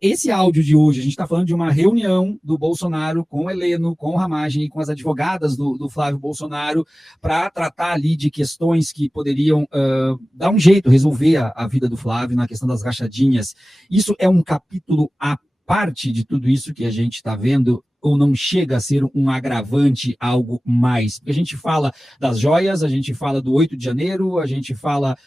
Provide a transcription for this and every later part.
esse áudio de hoje, a gente está falando de uma reunião do Bolsonaro com o Heleno, com o Ramagem e com as advogadas do Flávio Bolsonaro para tratar ali de questões que poderiam dar um jeito, resolver a vida do Flávio na questão das rachadinhas. Isso é um capítulo à parte de tudo isso que a gente está vendo, ou não chega a ser um agravante, algo mais? Porque a gente fala das joias, a gente fala do 8 de janeiro, a gente fala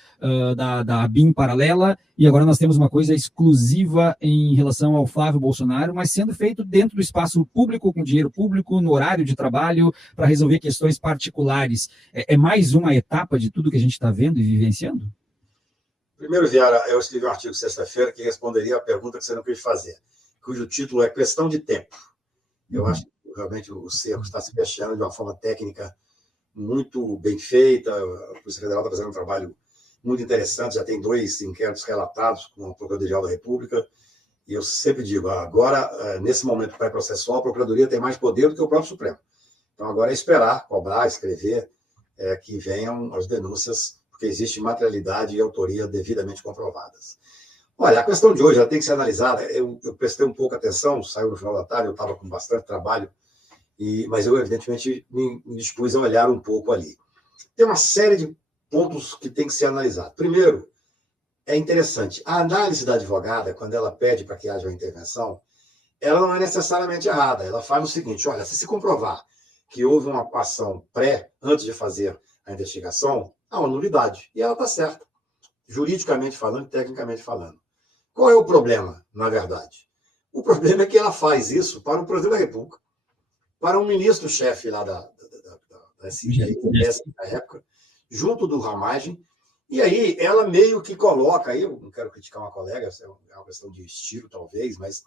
da BIM paralela, e agora nós temos uma coisa exclusiva em relação ao Flávio Bolsonaro, mas sendo feito dentro do espaço público, com dinheiro público, no horário de trabalho, para resolver questões particulares. É mais uma etapa de tudo que a gente está vendo e vivenciando? Primeiro, Viara, eu escrevi um artigo sexta-feira que responderia a pergunta que você não quis fazer, cujo título é Questão de Tempo. Eu acho que realmente o cerco está se fechando de uma forma técnica muito bem feita. A Polícia Federal está fazendo um trabalho muito interessante, já tem 2 inquéritos relatados com a Procuradoria-Geral da República. E eu sempre digo, agora, nesse momento pré-processual, a Procuradoria tem mais poder do que o próprio Supremo. Então, agora é esperar, cobrar, escrever, que venham as denúncias, porque existe materialidade e autoria devidamente comprovadas. Olha, a questão de hoje ela tem que ser analisada. Eu prestei um pouco atenção, saiu no final da tarde, eu estava com bastante trabalho, mas eu, evidentemente, me dispus a olhar um pouco ali. Tem uma série de pontos que tem que ser analisado. Primeiro, é interessante, a análise da advogada, quando ela pede para que haja uma intervenção, ela não é necessariamente errada. Ela faz o seguinte: olha, se comprovar que houve uma ação antes de fazer a investigação, há uma nulidade. E ela está certa, juridicamente falando, tecnicamente falando. Qual é o problema, na verdade? O problema é que ela faz isso para o presidente da República, para um ministro-chefe lá da na época, junto do Ramagem, e aí ela meio que coloca, aí eu não quero criticar uma colega, é uma questão de estilo, talvez, mas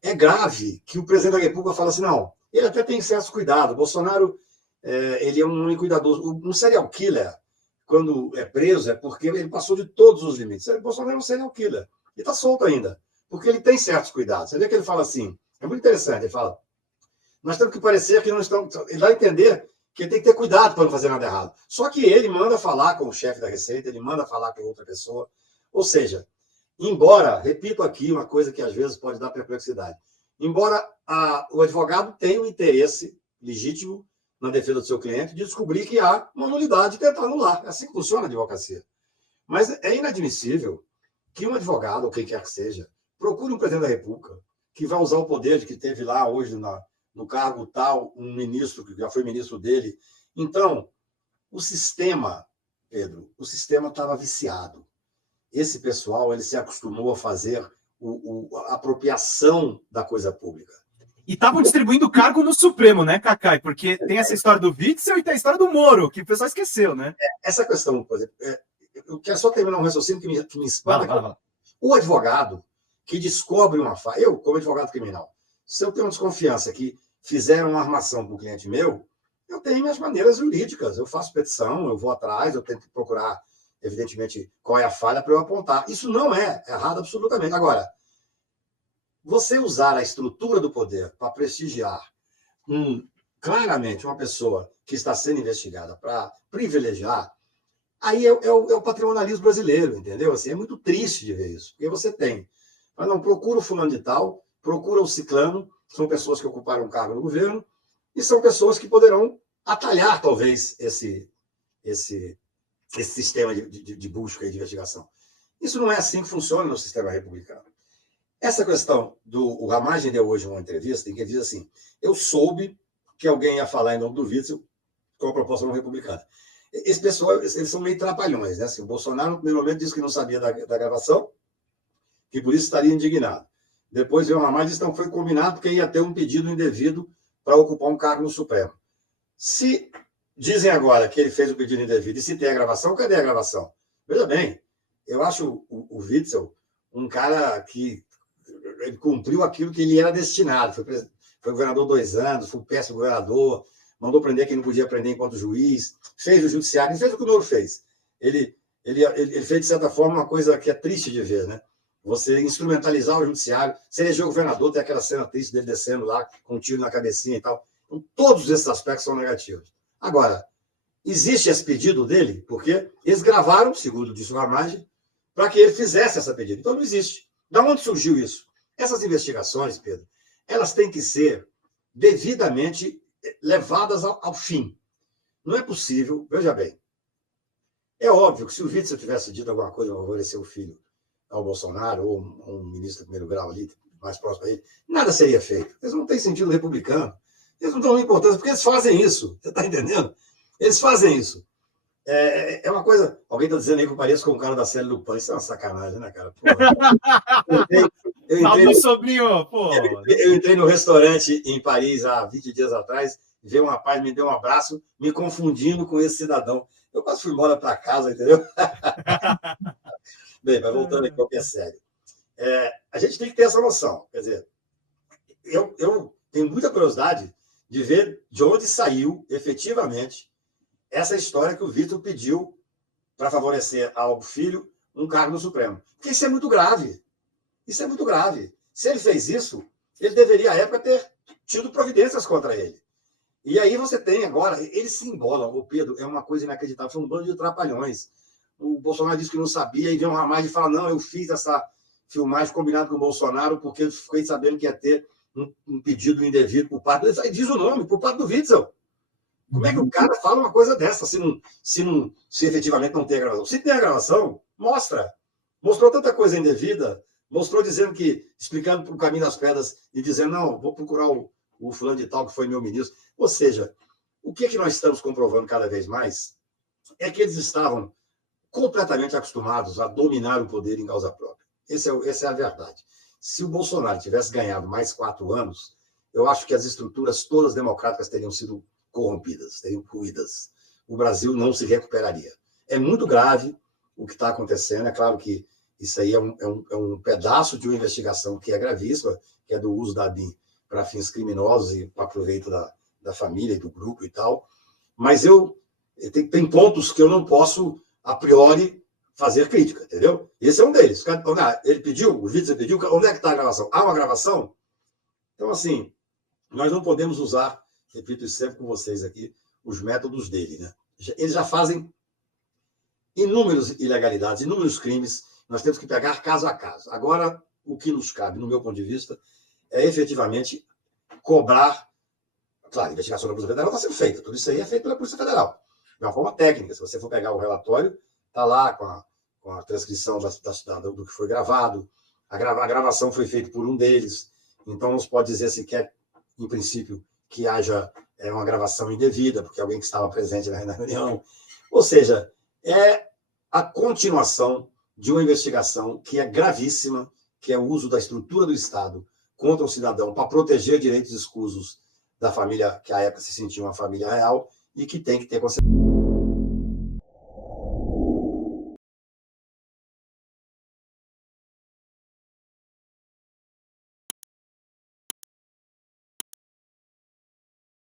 é grave que o presidente da República fala assim, não, ele até tem certos cuidados, Bolsonaro, ele é um homem cuidadoso, um serial killer, quando é preso, é porque ele passou de todos os limites. Bolsonaro é um serial killer. E está solto ainda, porque ele tem certos cuidados. Você vê que ele fala assim, é muito interessante, ele fala, nós temos que parecer que não estamos... Ele dá a entender que ele tem que ter cuidado para não fazer nada errado. Só que ele manda falar com o chefe da Receita, ele manda falar com outra pessoa. Ou seja, embora, repito aqui uma coisa que às vezes pode dar perplexidade, embora o advogado tenha um interesse legítimo na defesa do seu cliente de descobrir que há uma nulidade e tentar anular. É assim que funciona a advocacia. Mas é inadmissível que um advogado, ou quem quer que seja, procure um presidente da República que vai usar o poder de que teve lá hoje no cargo tal, um ministro que já foi ministro dele. Então, o sistema, Pedro, o sistema estava viciado. Esse pessoal ele se acostumou a fazer a apropriação da coisa pública. E estavam distribuindo cargo no Supremo, né, Cacai? Porque tem essa história do Witzel e tem a história do Moro, que o pessoal esqueceu, né? Essa questão, por exemplo, eu quero só terminar um raciocínio que me espanta. Vai. O advogado que descobre uma falha, eu, como advogado criminal, se eu tenho uma desconfiança que fizeram uma armação para o cliente meu, eu tenho minhas maneiras jurídicas, eu faço petição, eu vou atrás, eu tento procurar, evidentemente, qual é a falha para eu apontar. Isso não é errado absolutamente. Agora, você usar a estrutura do poder para prestigiar claramente uma pessoa que está sendo investigada para privilegiar, aí é o patrimonialismo brasileiro, entendeu? Assim, é muito triste de ver isso, porque você tem, mas não, procura o fulano de tal, procura o ciclano, são pessoas que ocuparam um cargo no governo, e são pessoas que poderão atalhar, talvez, esse sistema de busca e de investigação. Isso não é assim que funciona no sistema republicano. Essa questão o Ramagem deu hoje uma entrevista em que ele diz assim, eu soube que alguém ia falar em nome do Witzel com a proposta não republicana. Esse pessoal, eles são meio trapalhões, né? Assim, o Bolsonaro, no primeiro momento, disse que não sabia da gravação, que por isso estaria indignado. Depois veio o Ramagem e disse que não foi combinado porque ia ter um pedido indevido para ocupar um cargo no Supremo. Se dizem agora que ele fez o pedido indevido e se tem a gravação, cadê a gravação? Veja bem, eu acho o Witzel um cara que ele cumpriu aquilo que ele era destinado. Foi governador 2 anos, foi um péssimo governador, mandou prender quem não podia prender enquanto juiz, fez o judiciário, ele fez o que o Moro fez. Ele fez, de certa forma, uma coisa que é triste de ver, né? Você instrumentalizar o judiciário, se eleger governador, tem aquela cena triste dele descendo lá, com um tiro na cabecinha e tal. Então, todos esses aspectos são negativos. Agora, existe esse pedido dele, porque eles gravaram, segundo disse o Ramagem, para que ele fizesse essa pedida. Então, não existe. Da onde surgiu isso? Essas investigações, Pedro, elas têm que ser devidamente levadas ao fim. Não é possível, veja bem, é óbvio que se o Witzel tivesse dito alguma coisa para favorecer o filho ao Bolsonaro, ou um ministro de primeiro grau ali, mais próximo a ele, nada seria feito. Eles não têm sentido republicano. Eles não dão importância, porque eles fazem isso. Você está entendendo? Eles fazem isso. É uma coisa... Alguém está dizendo aí que eu pareço com o cara da série do PAN. Isso é uma sacanagem, né, cara? Eu entrei no restaurante em Paris há 20 dias atrás, veio um rapaz, me deu um abraço, me confundindo com esse cidadão. Eu quase fui embora para casa, entendeu? Bem, mas voltando aqui ao que é sério. A gente tem que ter essa noção. Quer dizer, eu tenho muita curiosidade de ver de onde saiu, efetivamente, essa história que o Witzel pediu para favorecer ao filho um cargo no Supremo. Porque isso é muito grave. Isso é muito grave. Se ele fez isso, ele deveria, à época, ter tido providências contra ele. E aí você tem agora... Eles se embolam. O Pedro, é uma coisa inacreditável. São um bando de trapalhões. O Bolsonaro disse que não sabia, e vem um Ramagem e fala, não, eu fiz essa filmagem combinado com o Bolsonaro porque eu fiquei sabendo que ia ter um pedido indevido por parte... Aí diz o nome, por parte do Witzel. Como é que o cara fala uma coisa dessa se efetivamente não tem a gravação? Se tem a gravação, mostra. Mostrou tanta coisa indevida, mostrou dizendo que, explicando o caminho das pedras e dizendo, não, vou procurar o fulano de tal que foi meu ministro. Ou seja, o que nós estamos comprovando cada vez mais é que eles estavam completamente acostumados a dominar o poder em causa própria. Essa é a verdade. Se o Bolsonaro tivesse ganhado mais 4 anos, eu acho que as estruturas todas democráticas teriam sido corrompidas, teriam ruídas. O Brasil não se recuperaria. É muito grave o que está acontecendo. É claro que isso aí é um pedaço de uma investigação que é gravíssima, que é do uso da ABIN para fins criminosos e para proveito da família e do grupo e tal. Mas tem pontos que eu não posso, a priori, fazer crítica, entendeu? Esse é um deles. Ele pediu, o Witzel pediu, onde é que está a gravação? Há uma gravação? Então, assim, nós não podemos usar, repito isso sempre com vocês aqui, os métodos dele, né? Eles já fazem inúmeras ilegalidades, inúmeros crimes. Nós temos que pegar caso a caso. Agora, o que nos cabe, no meu ponto de vista, é efetivamente cobrar. Claro, a investigação da Polícia Federal está sendo feita. Tudo isso aí é feito pela Polícia Federal. De uma forma técnica. Se você for pegar o relatório, está lá com a transcrição do que foi gravado. A gravação foi feita por um deles. Então, não se pode dizer sequer, em princípio, que haja uma gravação indevida, porque alguém que estava presente na reunião. Ou seja, é a continuação de uma investigação que é gravíssima, que é o uso da estrutura do Estado contra o cidadão para proteger direitos escusos da família, que à época se sentia uma família real, e que tem que ter consequências.